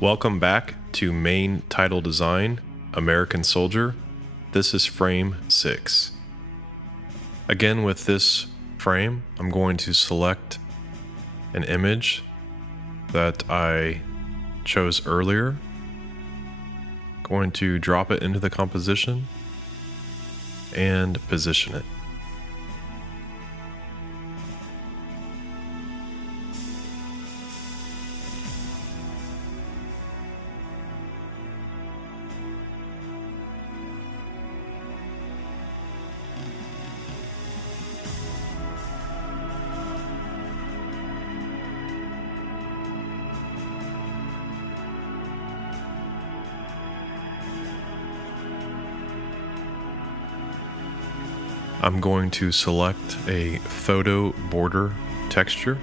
Welcome back to Main Title Design, American Soldier. This is frame 6. Again, with this frame, I'm going to select an image that I chose earlier. Going to drop it into the composition and position it. I'm going to select a photo border texture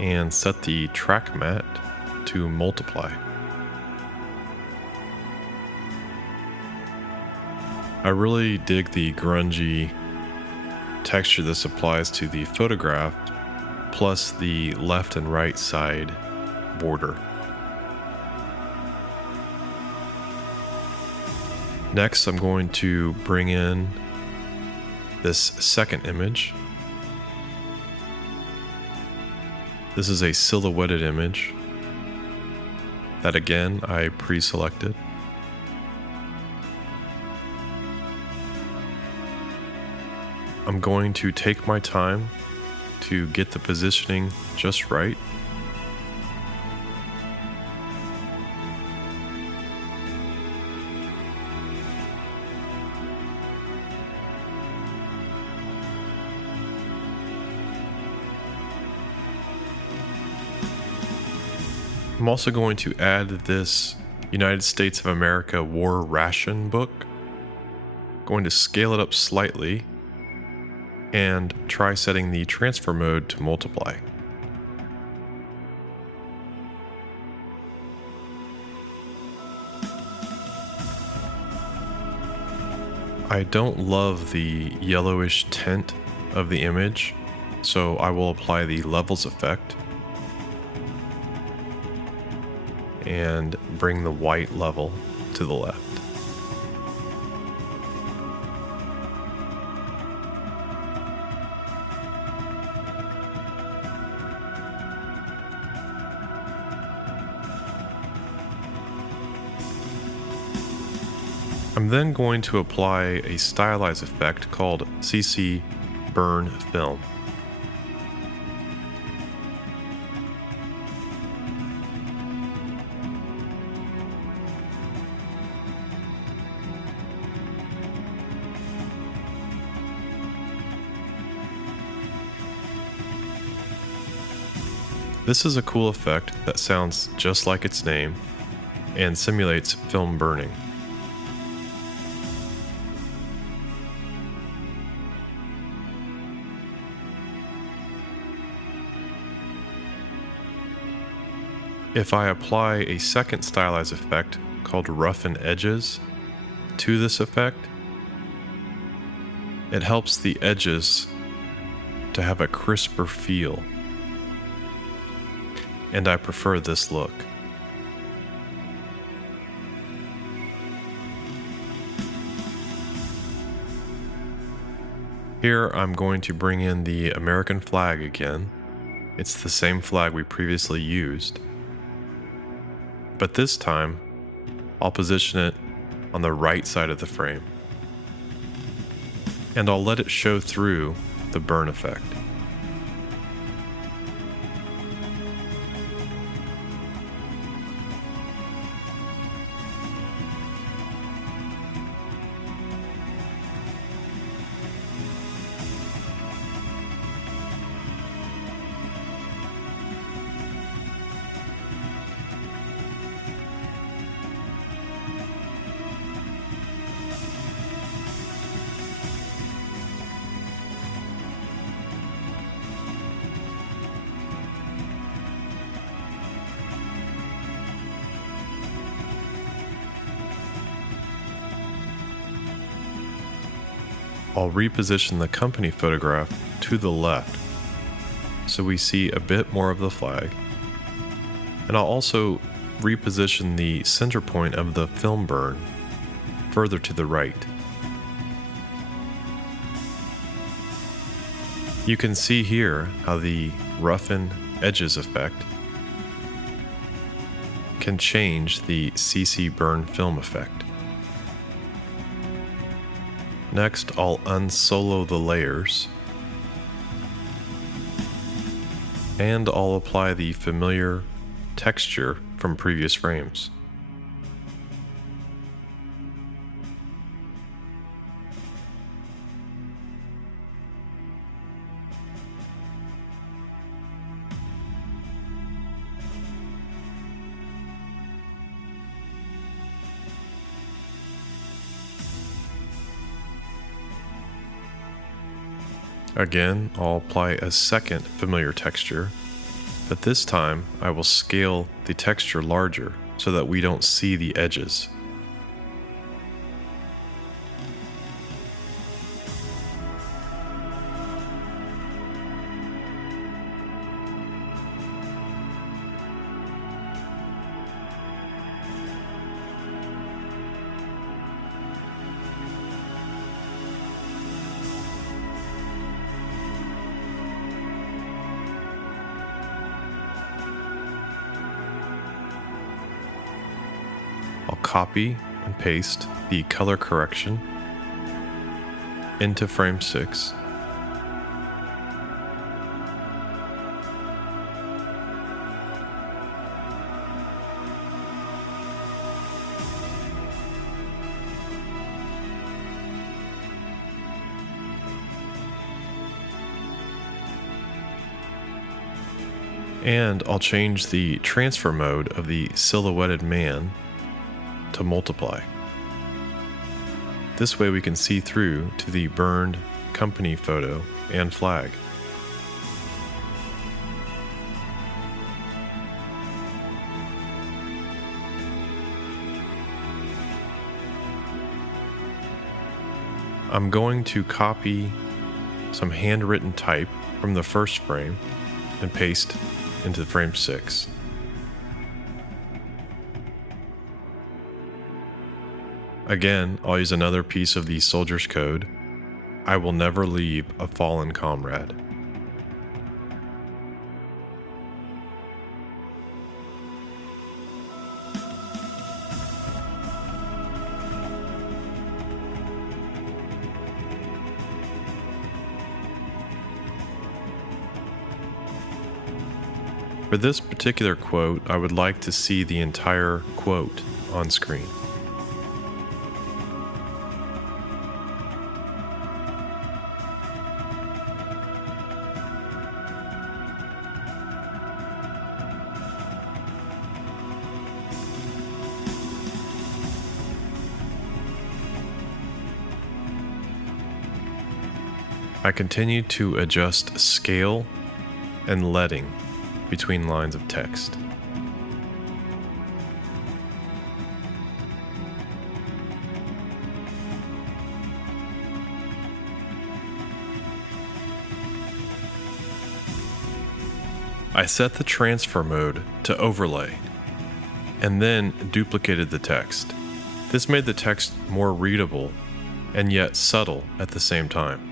and set the track mat to multiply. I really dig the grungy texture this applies to the photograph, plus the left and right side border. Next, I'm going to bring in this second image. This is a silhouetted image that again I pre-selected. I'm going to take my time to get the positioning just right. I'm also going to add this United States of America War Ration book. Going to scale it up slightly and try setting the transfer mode to multiply. I don't love the yellowish tint of the image, so I will apply the levels effect and bring the white level to the left. I'm then going to apply a stylize effect called CC Burn Film. This is a cool effect that sounds just like its name and simulates film burning. If I apply a second stylize effect called Roughen Edges to this effect, it helps the edges to have a crisper feel. And I prefer this look. Here I'm going to bring in the American flag again. It's the same flag we previously used. But this time, I'll position it on the right side of the frame. And I'll let it show through the burn effect. I'll reposition the company photograph to the left so we see a bit more of the flag. And I'll also reposition the center point of the film burn further to the right. You can see here how the roughen edges effect can change the CC burn film effect. Next, I'll unsolo the layers, and I'll apply the familiar texture from previous frames. Again, I'll apply a second familiar texture, but this time I will scale the texture larger so that we don't see the edges. I'll copy and paste the color correction into frame 6. And I'll change the transfer mode of the silhouetted man to multiply. This way we can see through to the burned company photo and flag. I'm going to copy some handwritten type from the first frame and paste into frame 6. Again, I'll use another piece of the soldier's code. I will never leave a fallen comrade. For this particular quote, I would like to see the entire quote on screen. I continue to adjust scale and leading between lines of text. I set the transfer mode to overlay and then duplicated the text. This made the text more readable and yet subtle at the same time.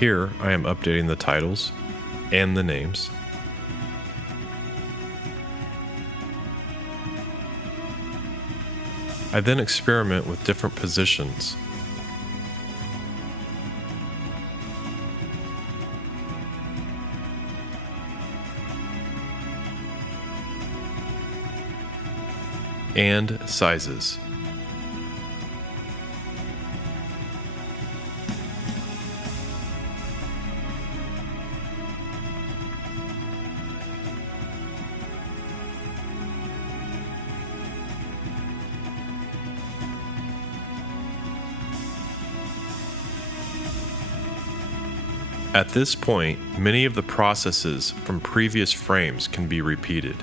Here I am updating the titles and the names. I then experiment with different positions. And sizes. At this point, many of the processes from previous frames can be repeated.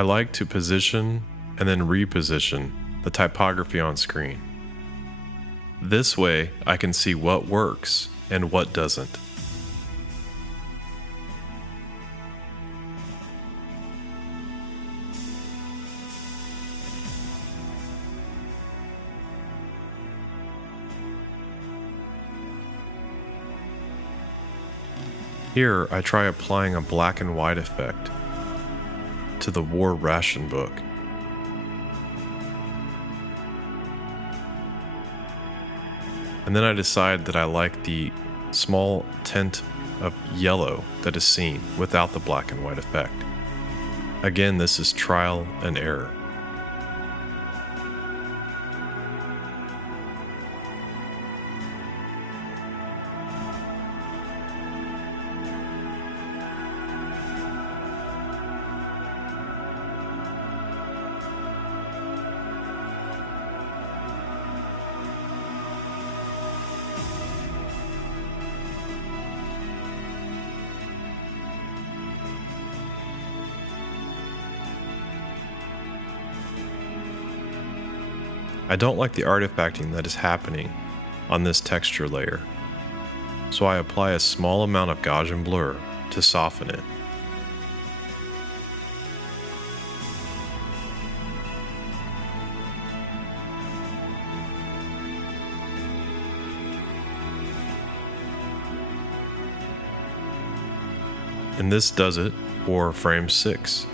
I like to position and then reposition the typography on screen. This way, I can see what works and what doesn't. Here, I try applying a black and white effect to the war ration book. And then I decide that I like the small tint of yellow that is seen without the black and white effect. Again, this is trial and error. I don't like the artifacting that is happening on this texture layer, so I apply a small amount of Gaussian blur to soften it. And this does it for frame 6.